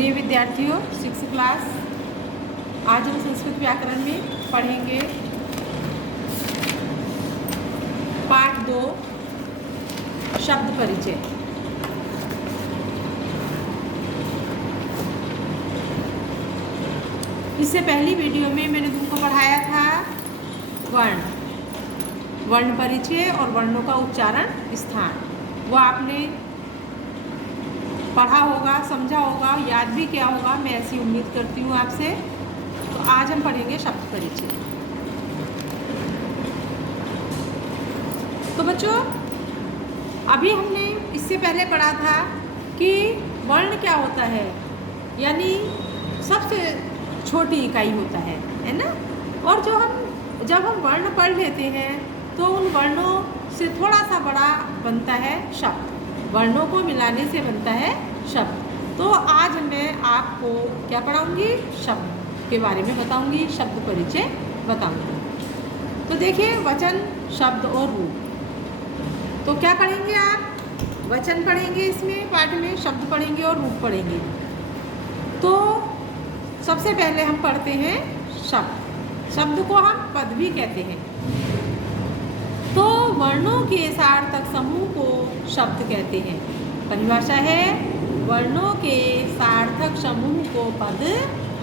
प्रिय विद्यार्थियों, 6th class. आज हम संस्कृत व्याकरण में पढ़ेंगे पाठ 2 शब्द परिचय। इससे पहली वीडियो में मैंने तुमको पढ़ाया था वर्ण परिचय और वर्णों का उच्चारण स्थान। वो आपने पढ़ा होगा, समझा होगा, याद भी किया होगा, मैं ऐसी उम्मीद करती हूँ आपसे। तो आज हम पढ़ेंगे शब्द परिचय। तो बच्चों, अभी हमने इससे पहले पढ़ा था कि वर्ण क्या होता है, यानी सबसे छोटी इकाई होता है ना। और जब हम वर्ण पढ़ लेते हैं तो उन वर्णों से थोड़ा सा बड़ा बनता है शब्द। वर्णों को मिलाने से बनता है शब्द। तो आज मैं आपको क्या पढ़ाऊंगी, शब्द के बारे में बताऊंगी, शब्द परिचय बताऊंगी। तो देखिए, वचन, शब्द और रूप। तो क्या पढ़ेंगे आप? वचन पढ़ेंगे इसमें पाठ में, शब्द पढ़ेंगे और रूप पढ़ेंगे। तो सबसे पहले हम पढ़ते हैं शब्द। शब्द को हम पद भी कहते हैं। तो वर्णों के सार्थक समूह को शब्द कहते हैं। परिभाषा है, वर्णों के सार्थक समूह को पद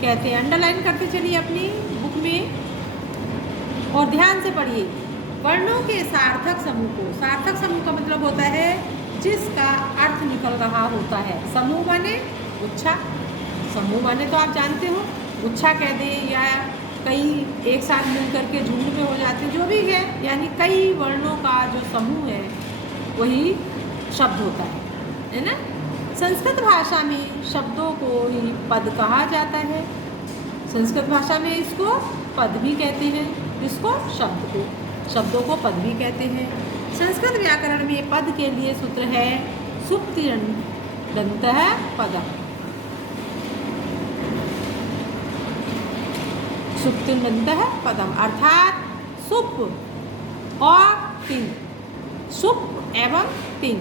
कहते हैं। अंडरलाइन करते चलिए अपनी बुक में और ध्यान से पढ़िए। वर्णों के सार्थक समूह को, सार्थक समूह का मतलब होता है जिसका अर्थ निकल रहा होता है। समूह माने गुच्छा, समूह माने तो आप जानते हो, गुच्छा कह दें या कई एक साथ मिल करके झुंड में हो जाते हैं, जो भी है, यानी कई वर्णों का जो समूह है वही शब्द होता है ना। संस्कृत भाषा में शब्दों को ही पद कहा जाता है। संस्कृत भाषा में इसको पद भी कहते हैं, इसको शब्दों को पद भी कहते हैं। संस्कृत व्याकरण में पद के लिए सूत्र है सुप्तिङन्तः पदम्। सुप्तिङन्तः पदम् अर्थात सुप और तिङ, सुप एवं तिङ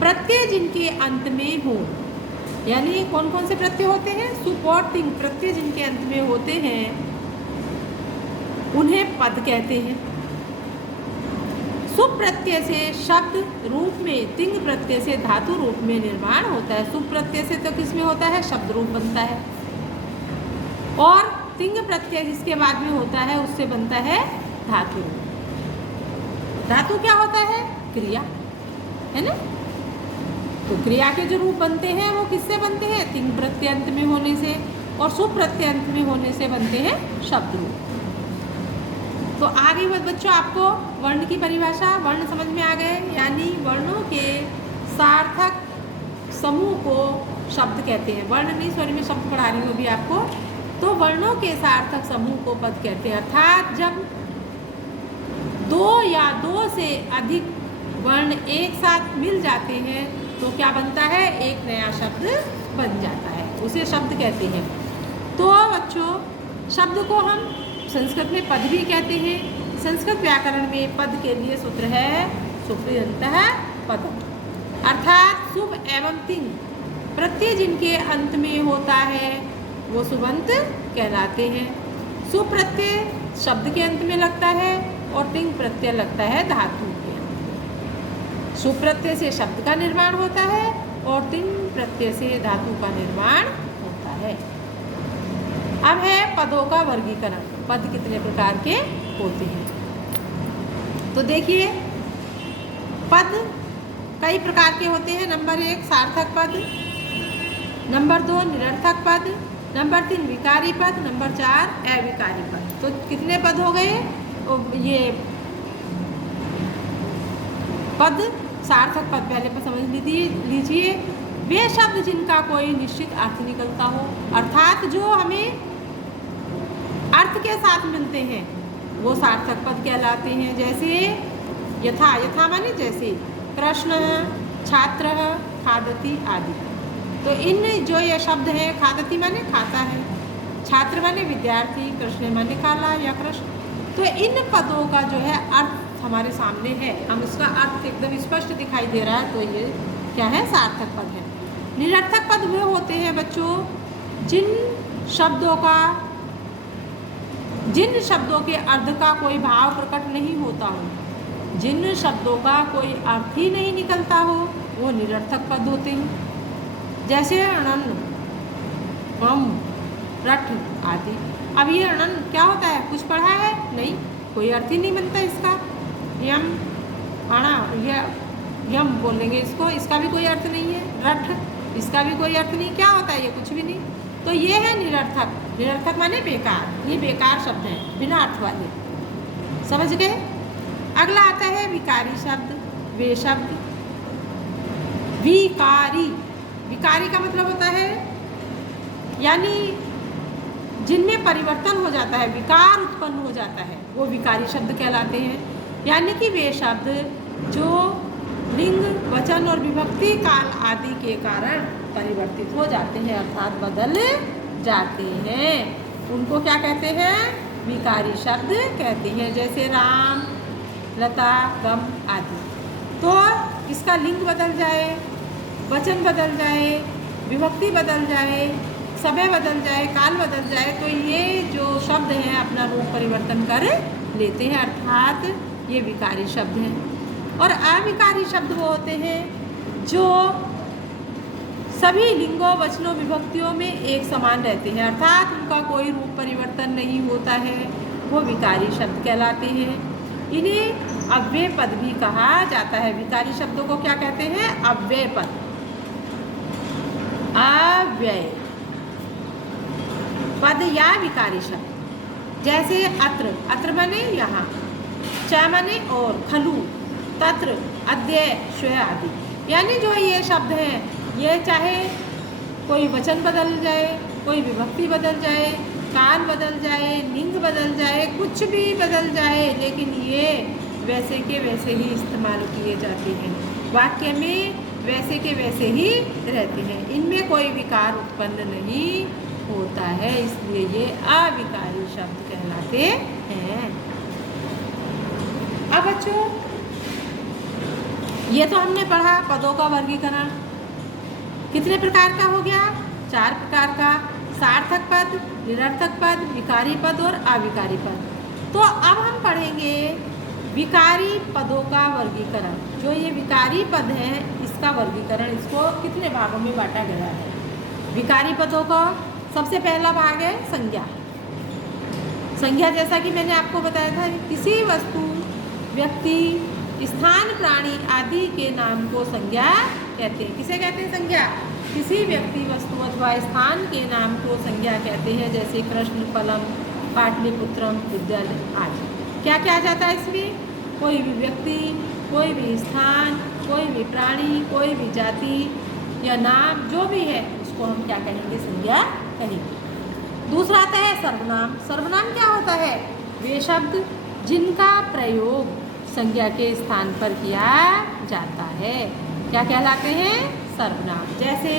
प्रत्यय जिनके अंत में हो। यानी कौन कौन से प्रत्यय होते हैं? सुप और तिङ प्रत्यय जिनके अंत में होते हैं उन्हें पद कहते हैं। सुप प्रत्यय से शब्द रूप में, तिङ प्रत्यय से धातु रूप में निर्माण होता है। सुप प्रत्यय से तो किसमें होता है? शब्द रूप बनता है। और तिङ प्रत्यय जिसके बाद में होता है उससे बनता है धातु। धातु क्या होता है? क्रिया, है ना। तो क्रिया के जो रूप बनते हैं वो किससे बनते हैं? तिङ प्रत्यय अंत में होने से, और सुप प्रत्यय अंत में होने से बनते हैं शब्द रूप। तो आ गई बच्चों आपको वर्ण की परिभाषा, वर्ण समझ में आ गए। यानी वर्णों के सार्थक समूह को शब्द कहते हैं। वर्ण नहीं, सॉरी, मैं शब्द पढ़ा रही हूँ अभी आपको। तो वर्णों के सार्थक समूह को पद कहते हैं। अर्थात जब दो या दो से अधिक वर्ण एक साथ मिल जाते हैं तो क्या बनता है? एक नया शब्द बन जाता है, उसे शब्द कहते हैं। तो बच्चों, शब्द को हम संस्कृत में पद भी कहते हैं। संस्कृत व्याकरण में पद के लिए सूत्र है सुप्तिङन्तः पदम् अर्थात सुप एवं तिङ प्रत्यय जिनके अंत में होता है वो सुबंत कहलाते हैं। सुप प्रत्यय शब्द के अंत में लगता है और तिङ प्रत्यय लगता है धातु के। सुप प्रत्यय से शब्द का निर्माण होता है और तिङ प्रत्यय से धातु का निर्माण होता है। अब है पदों का वर्गीकरण। पद कितने प्रकार के होते हैं? तो देखिए, पद कई प्रकार के होते हैं। नंबर 1 सार्थक पद, नंबर 2 निरर्थक पद, नंबर 3 विकारी पद, नंबर 4 अविकारी पद। तो कितने पद हो गए? ये पद, सार्थक पद पहले पर समझ लीजिए। वे शब्द जिनका कोई निश्चित अर्थ निकलता हो, अर्थात जो हमें अर्थ के साथ मिलते हैं वो सार्थक पद कहलाते हैं। जैसे यथा, यथा माने जैसे, कृष्ण, छात्र, खादति आदि। तो इन जो ये शब्द हैं, खादति माने खाता है, छात्र माने विद्यार्थी, कृष्ण माने काला या कृष्ण। तो इन पदों का जो है अर्थ हमारे सामने है, हम उसका अर्थ एकदम स्पष्ट दिखाई दे रहा है, तो ये क्या है? सार्थक पद है। निरर्थक पद वे होते हैं बच्चों जिन शब्दों के अर्थ का कोई भाव प्रकट नहीं होता हो, जिन शब्दों का कोई अर्थ ही नहीं निकलता हो, वो निरर्थक पद होते हैं। जैसे अणन, कम, रठ आदि। अब ये अणन क्या होता है? कुछ पढ़ा है? नहीं, कोई अर्थ ही नहीं बनता इसका। यम, अणा, यम बोलेंगे इसको, इसका भी कोई अर्थ नहीं है। रठ, इसका भी कोई अर्थ नहीं। क्या होता है ये? कुछ भी नहीं। तो ये है निरर्थक। निरर्थक माने बेकार। ये बेकार शब्द हैं, बिना अर्थ वाले। समझ गए? अगला आता है विकारी शब्द। वे शब्द विकारी। विकारी का मतलब होता है यानी जिनमें परिवर्तन हो जाता है, विकार उत्पन्न हो जाता है, वो विकारी शब्द कहलाते हैं। यानी कि वे शब्द जो लिंग, वचन और विभक्ति काल आदि के कारण परिवर्तित हो जाते हैं, अर्थात बदल जाते हैं, उनको क्या कहते हैं? विकारी शब्द कहते हैं। जैसे राम, लता, गम आदि। तो इसका लिंग बदल जाए, वचन बदल जाए, विभक्ति बदल जाए, समय बदल जाए, काल बदल जाए, तो ये जो शब्द हैं अपना रूप परिवर्तन कर लेते हैं, अर्थात ये विकारी शब्द हैं। और अविकारी शब्द वो होते हैं जो सभी लिंगों, वचनों, विभक्तियों में एक समान रहते हैं, अर्थात उनका कोई रूप परिवर्तन नहीं होता है, वो विकारी शब्द कहलाते हैं। इन्हें अव्यय पद भी कहा जाता है। विकारी शब्दों को क्या कहते हैं? अव्यय पद। अव्यय पद या विकारी शब्द। जैसे अत्र, अत्र माने यहाँ, च माने और, खलु, तत्र, अद्य, श्वय आदि। यानी जो ये शब्द हैं, ये चाहे कोई वचन बदल जाए, कोई विभक्ति बदल जाए, काल बदल जाए, लिंग बदल जाए, कुछ भी बदल जाए, लेकिन ये वैसे के वैसे ही इस्तेमाल किए जाते हैं, वाक्य में वैसे के वैसे ही रहते हैं, इनमें कोई विकार उत्पन्न नहीं होता है, इसलिए ये अविकारी शब्द कहलाते हैं। अब बच्चों ये तो हमने पढ़ा पदों का वर्गीकरण। कितने प्रकार का हो गया? 4 प्रकार का। सार्थक पद, निरर्थक पद, विकारी पद और अविकारी पद। तो अब हम पढ़ेंगे विकारी पदों का वर्गीकरण। जो ये विकारी पद हैं इसका वर्गीकरण, इसको कितने भागों में बांटा गया है। विकारी पदों का सबसे पहला भाग है संज्ञा। संज्ञा जैसा कि मैंने आपको बताया था, किसी वस्तु, व्यक्ति, स्थान, प्राणी आदि के नाम को संज्ञा कहते हैं। किसे कहते हैं? संज्ञा। किसी व्यक्ति, वस्तु अथवा स्थान के नाम को संज्ञा कहते हैं। जैसे कृष्ण, फलम, पाटलिपुत्रम, विद्यालय आदि। क्या क्या आ जाता है इसमें? कोई भी व्यक्ति, कोई भी स्थान, कोई भी प्राणी, कोई भी जाति या नाम जो भी है उसको हम क्या कहेंगे? संज्ञा कहेंगे। दूसरा आता है सर्वनाम। सर्वनाम क्या होता है? वे शब्द जिनका प्रयोग संज्ञा के स्थान पर किया जाता है, क्या कहलाते हैं? सर्वनाम। जैसे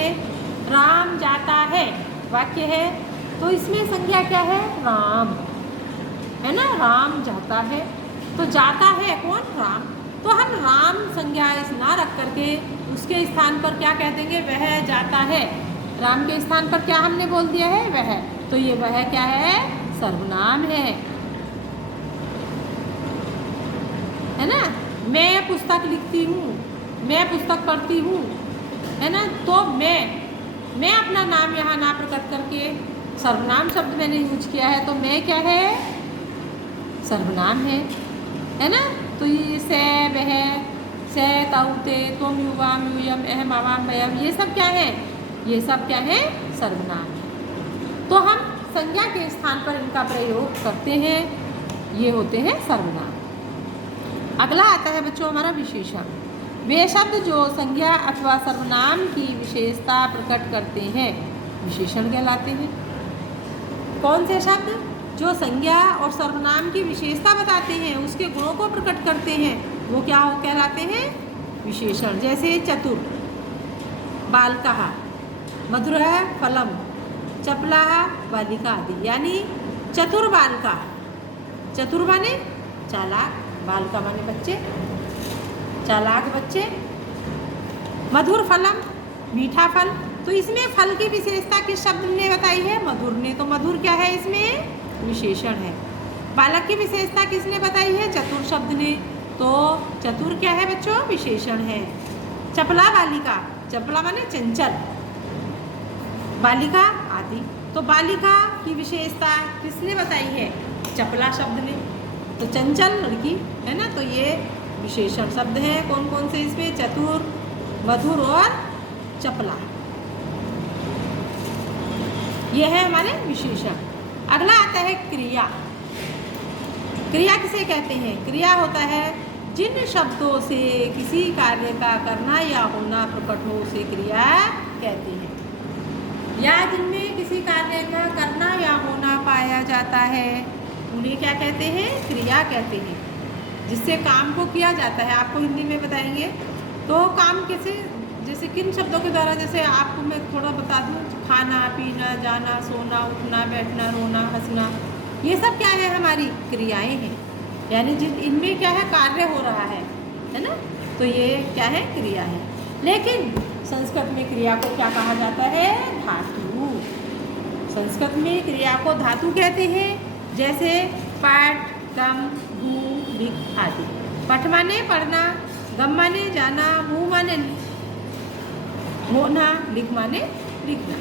राम जाता है वाक्य है, तो इसमें संज्ञा क्या है? राम है ना, राम जाता है, तो जाता है कौन? राम। तो हम राम संज्ञा ना रख करके उसके स्थान पर क्या कह देंगे? वह जाता है। राम के स्थान पर क्या हमने बोल दिया है? वह। तो ये वह क्या है? सर्वनाम है ना। मैं पुस्तक लिखती हूँ, मैं पुस्तक पढ़ती हूँ, है ना। तो मैं अपना नाम यहाँ ना प्रकट करके सर्वनाम शब्द मैंने यूज किया है, तो मैं क्या है? सर्वनाम है ना। तो ये से, वह, से, ताउते, तुम, युवाम, यूयम, अहम, आवाम, वयम, ये सब क्या है? ये सब क्या है? सर्वनाम। तो हम संज्ञा के स्थान पर इनका प्रयोग करते हैं, ये होते हैं सर्वनाम। अगला आता है बच्चों हमारा विशेषण। वे शब्द जो संज्ञा अथवा सर्वनाम की विशेषता प्रकट करते हैं विशेषण कहलाते हैं। कौन से शब्द जो संज्ञा और सर्वनाम की विशेषता बताते हैं, उसके गुणों को प्रकट करते हैं, वो क्या हो कहलाते हैं? विशेषण। जैसे चतुर, बालकः, मधुरः, फलम, चपलाः, बालिका आदि। यानी चतुर बालका, चतुर माने चालाक, बालिका माने बच्चे, चालाक बच्चे। मधुर फलम, मीठा फल, तो इसमें फल की विशेषता किस शब्द ने बताई है? मधुर ने। तो मधुर क्या है? इसमें विशेषण है। बालक की विशेषता किसने बताई है? चतुर शब्द ने। तो चतुर क्या है बच्चों? विशेषण है। चपला बालिका, चपला माने चंचल, बालिका आदि। तो बालिका की विशेषता किसने बताई है? चपला शब्द ने। तो चंचल लड़की है ना, तो ये विशेषण शब्द हैं। कौन कौन से इसमें? चतुर, मधुर और चपला, ये है हमारे विशेषण। अगला आता है क्रिया। क्रिया किसे कहते हैं? क्रिया होता है जिन शब्दों से किसी कार्य का करना या होना प्रकट हो उसे क्रिया कहते हैं, या जिनमें किसी कार्य का करना या होना पाया जाता है उन्हें क्या कहते हैं? क्रिया कहते हैं। जिससे काम को किया जाता है, आपको हिंदी में बताएंगे। तो काम कैसे, जैसे किन शब्दों के द्वारा, जैसे आपको मैं थोड़ा बता दूं, खाना, पीना, जाना, सोना, उठना, बैठना, रोना, हंसना, ये सब क्या है? हमारी क्रियाएं हैं। यानी जिन इनमें क्या है? कार्य हो रहा है ना, तो ये क्या है? क्रिया है। लेकिन संस्कृत में क्रिया को क्या कहा जाता है? धातु। संस्कृत में क्रिया को धातु कहते हैं। जैसे पठ, गम, भू, लिख आदि। पठ माने पढ़ना, गम माने जाना, भू माने होना, लिख माने लिखना।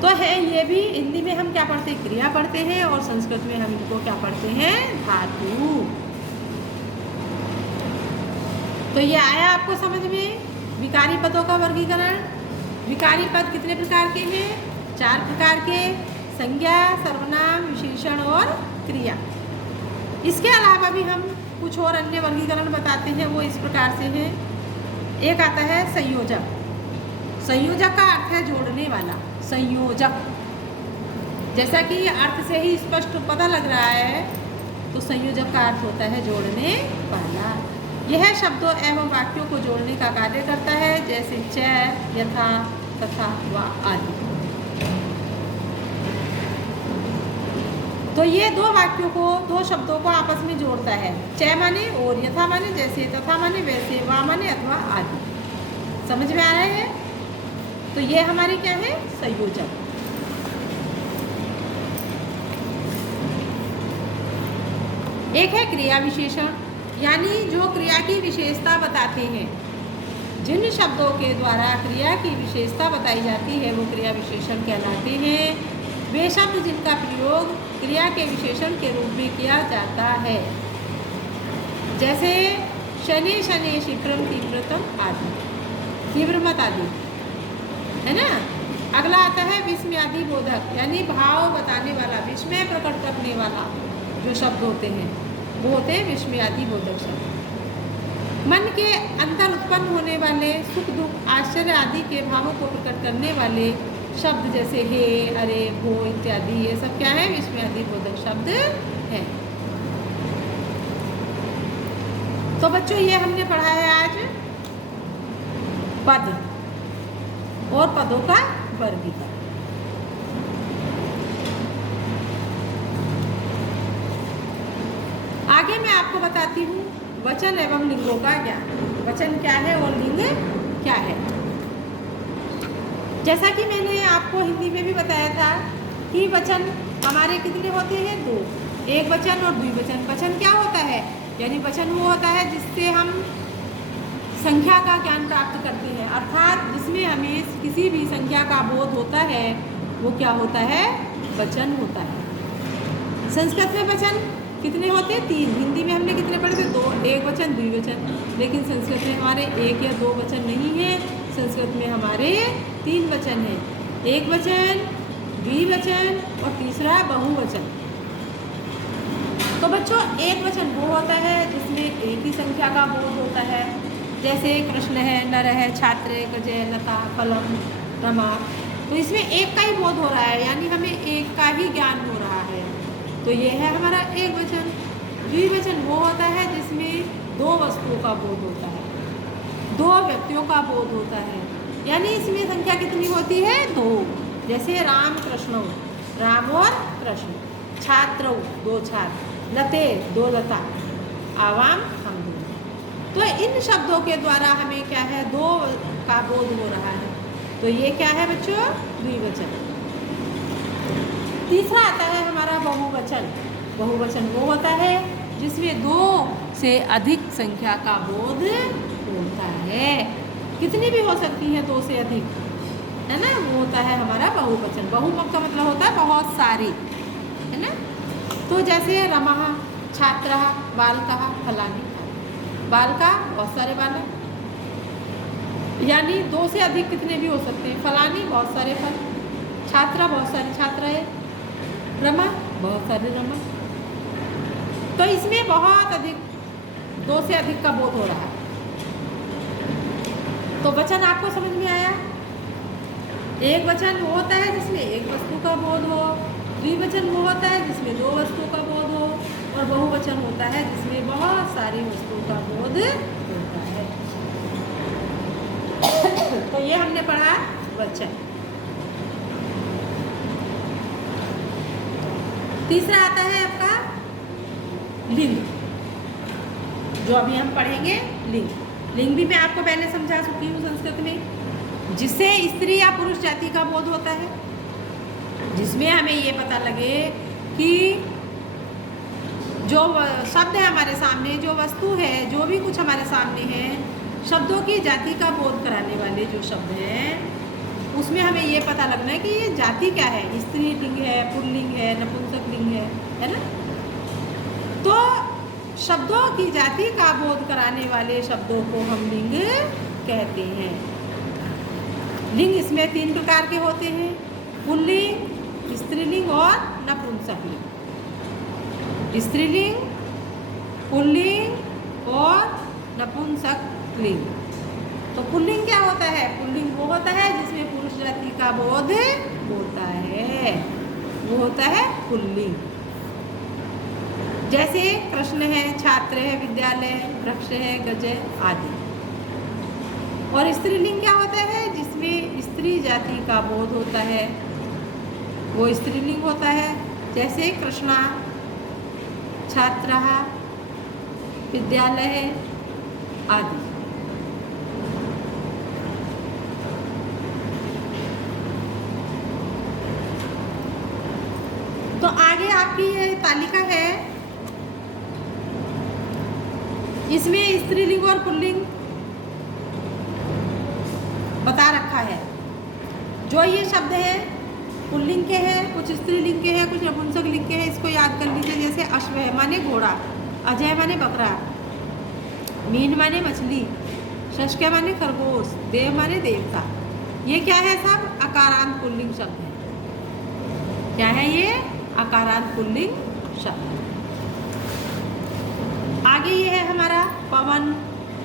तो है ये भी हिंदी में हम क्या पढ़ते हैं? क्रिया पढ़ते हैं, और संस्कृत में हम इनको क्या पढ़ते हैं? धातु। तो ये आया आपको समझ में? विकारी पदों का वर्गीकरण। विकारी पद कितने प्रकार के हैं? 4 प्रकार के। संज्ञा, सर्वनाम, विशेषण और क्रिया। इसके अलावा भी हम कुछ और अन्य वर्गीकरण बताते हैं, वो इस प्रकार से है। एक आता है संयोजक। संयोजक का अर्थ है जोड़ने वाला। संयोजक, जैसा कि अर्थ से ही स्पष्ट पता लग रहा है, तो संयोजक का अर्थ होता है जोड़ने वाला। यह शब्दों एवं वाक्यों को जोड़ने का कार्य करता है, जैसे च, यथा, तथा, व आदि। तो ये 2 वाक्यों को, 2 शब्दों को आपस में जोड़ता है। च माने और, यथा माने जैसे, तथा माने वैसे, वा माने अथवा आदि। समझ में आ रहा है? तो ये हमारी क्या है? संयोजक। एक है क्रिया विशेषण, यानी जो क्रिया की विशेषता बताते हैं। जिन शब्दों के द्वारा क्रिया की विशेषता बताई जाती है वो क्रिया विशेषण कहलाते हैं। वे शब्द जिनका प्रयोग क्रिया के विशेषण के रूप में किया जाता है, जैसे शनि, शनि, शीघ्रम, तीव्रतम आदि, तीव्रमत आदि, है ना। अगला आता है विस्मयादि बोधक, यानी भाव बताने वाला, विस्मय प्रकट करने वाला जो शब्द होते हैं वो होते हैं विस्मयादि बोधक शब्द। मन के अंदर उत्पन्न होने वाले सुख, दुख, आश्चर्य आदि के भावों को प्रकट करने वाले शब्द, जैसे हे, अरे, भो इत्यादि, ये सब क्या है? विस्मयादि बोधक शब्द है। तो बच्चों ये हमने पढ़ा है आज पद और पदों का वर्गीकरण। आगे मैं आपको बताती हूँ वचन एवं लिंगों का ज्ञान। वचन क्या है और लिंग क्या है। जैसा कि मैंने आपको हिंदी में भी बताया था कि वचन हमारे कितने होते हैं? 2, एक वचन और द्विवचन। वचन क्या होता है? यानी वचन वो होता है जिससे हम संख्या का ज्ञान प्राप्त करते हैं, अर्थात जिसमें हमें किसी भी संख्या का बोध होता है वो क्या होता है? वचन होता है। संस्कृत में वचन कितने होते हैं? 3। हिंदी में हमने कितने पढ़े थे? 2, एक वचन, द्विवचन। लेकिन संस्कृत में हमारे 1 या 2 वचन नहीं है, संस्कृत में हमारे 3 वचन हैं। एक वचन, द्विवचन और तीसरा बहुवचन। तो बच्चों एक वचन वो होता है जिसमें एक ही संख्या का बोध होता है, जैसे कृष्ण है, नर है, छात्र, गजय, लता, कलम, रमा। तो इसमें एक का ही बोध हो रहा है, यानी हमें एक का ही ज्ञान हो रहा है, तो ये है हमारा एक वचन। द्विवचन वो होता है जिसमें 2 वस्तुओं का बोध होता है, 2 व्यक्तियों का बोध होता है, यानी इसमें संख्या कितनी होती है? 2। जैसे राम, कृष्ण, राम और कृष्ण, छात्र, 2 छात्र, लते, 2 लता, आवाम, हम 2। तो इन शब्दों के द्वारा हमें क्या है, दो का बोध हो रहा है। तो ये क्या है बच्चों, द्विवचन। तीसरा आता है हमारा बहुवचन। बहुवचन वो होता है जिसमें दो से अधिक संख्या का बोध होता है। कितनी भी हो सकती है, दो से अधिक, है ना, वो होता है हमारा बहुवचन। बहु का मतलब होता है बहुत सारी, है ना। तो जैसे रमः, छात्रः, बालकः, फलानी। बालका बहुत सारे बालक, यानी दो से अधिक कितने भी हो सकते हैं। फलानी बहुत सारे फल, छात्रा बहुत सारी छात्राएं, रमा बहुत सारे रमा। तो इसमें बहुत अधिक, दो से अधिक का बोध हो रहा है। तो वचन आपको समझ में आया। एक वचन वो होता है जिसमें एक वस्तु का बोध हो, द्विवचन वो होता है जिसमें दो वस्तुओं का बोध हो, और बहुवचन होता है जिसमें बहुत सारी वस्तुओं का बोध होता है। तो ये हमने पढ़ा वचन। तीसरा आता है आपका लिंग, जो अभी हम पढ़ेंगे लिंग। लिंग भी मैं आपको पहले समझा चुकी हूँ संस्कृत में, जिससे स्त्री या पुरुष जाति का बोध होता है, जिसमें हमें ये पता लगे कि जो शब्द है हमारे सामने, जो वस्तु है, जो भी कुछ हमारे सामने है, शब्दों की जाति का बोध कराने वाले जो शब्द हैं, उसमें हमें ये पता लगना है कि ये जाति क्या है, स्त्री लिंग है, पुल्लिंग है, नपुंसक लिंग है ना। तो शब्दों की जाति का बोध कराने वाले शब्दों को हम लिंग कहते हैं। लिंग इसमें 3 प्रकार के होते हैं, पुल्लिंग, स्त्रीलिंग और नपुंसक लिंग। स्त्रीलिंग, पुल्लिंग और नपुंसक लिंग। तो पुल्लिंग क्या होता है, पुल्लिंग वो होता है जिसमें पुरुष जाति का बोध होता है, वो होता है पुल्लिंग। जैसे कृष्ण है, छात्र है, विद्यालय, वृक्ष है, गज है आदि। और स्त्रीलिंग क्या होता है, जिसमें स्त्री जाति का बोध होता है, वो स्त्रीलिंग होता है। जैसे कृष्णा, छात्रः, विद्यालय आदि। तो आगे आपकी ये तालिका है, इसमें स्त्रीलिंग और पुल्लिंग बता रखा है। जो ये शब्द है पुल्लिंग के हैं, कुछ स्त्रीलिंग के हैं, कुछ नपुंसक लिंग के हैं, इसको याद कर लीजिए। जैसे अश्व है माने घोड़ा, अजय माने बकरा, मीन माने मछली, शशक्य माने खरगोश, देव माने देवता। ये क्या है, सब अकारांत पुल्लिंग शब्द है। क्या है ये, अकारांत पुल्लिंग शब्द। आगे ये है हमारा पवन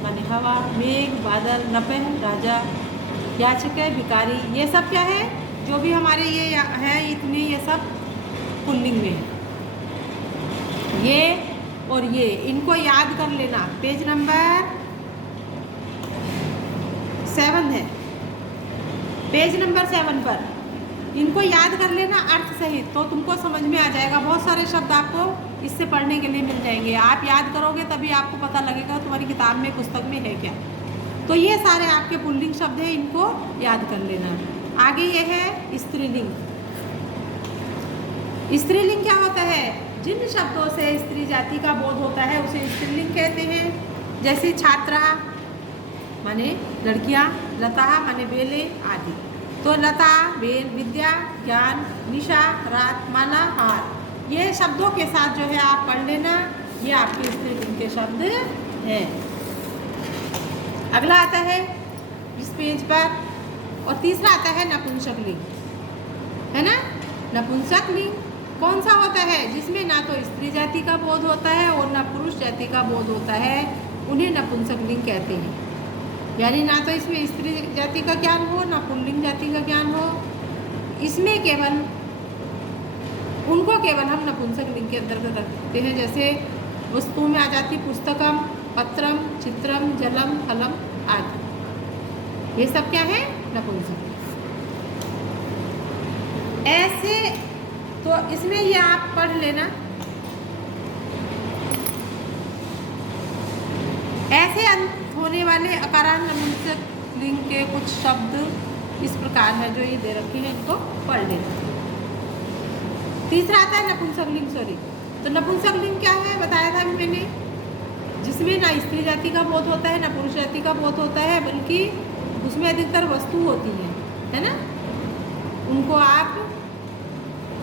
माने हवा, मेघ, बादल, नपह, राजा, याचक, भिखारी। ये सब क्या है, जो भी हमारे ये है इतने, ये सब पुल्लिंग में है। ये और ये, इनको याद कर लेना। पेज नंबर 7 है, पेज नंबर 7 पर इनको याद कर लेना अर्थ सहित, तो तुमको समझ में आ जाएगा। बहुत सारे शब्द आपको इससे पढ़ने के लिए मिल जाएंगे। आप याद करोगे तभी आपको पता लगेगा तुम्हारी किताब में, पुस्तक में है क्या। तो ये सारे आपके पुल्लिंग शब्द हैं, इनको याद कर लेना। आगे ये है स्त्रीलिंग। स्त्रीलिंग क्या होता है, जिन शब्दों से स्त्री जाति का बोध होता है उसे स्त्रीलिंग कहते हैं। जैसे छात्रा माने लड़कियां, लता माने बेले आदि। तो लता, बेल, विद्या, ज्ञान, निशा, रात, माला, हार, ये शब्दों के साथ जो है आप पढ़ लेना, ये आपके स्त्रीलिंग के शब्द हैं। अगला आता है इस पेज पर, और तीसरा आता है नपुंसक लिंग, है ना। नपुंसक लिंग कौन सा होता है, जिसमें ना तो स्त्री जाति का बोध होता है और ना पुरुष जाति का बोध होता है, उन्हें नपुंसक लिंग कहते हैं। यानी ना तो इसमें स्त्री जाति का ज्ञान हो, ना पुल्लिंग जाति का ज्ञान हो। इसमें केवल उनको केवल हम नपुंसक लिंग के अंतर्गत रखते हैं। जैसे वस्तुओं में आ जाती पुस्तकम, पत्रम, चित्रम, जलम, फलम आदि। ये सब क्या है, नपुंसक। ऐसे तो इसमें ये आप पढ़ लेना। ऐसे अंत होने वाले अकारांत नपुंसक लिंग के कुछ शब्द इस प्रकार है, जो ये दे रखे हैं, इनको पढ़ लेना। तीसरा आता है नपुंसक लिंग, सॉरी। तो नपुंसक लिंग क्या है, बताया था अभी मैंने, जिसमें ना स्त्री जाति का बोध होता है ना पुरुष जाति का बोध होता है, बल्कि उसमें अधिकतर वस्तु होती है ना, उनको आप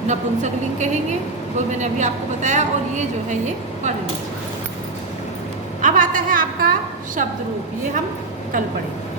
नपुंसक लिंग कहेंगे, वो मैंने अभी आपको बताया। और ये जो है ये पढ़ लीजिए। अब आता है आपका शब्द रूप, ये हम कल पढ़ेंगे।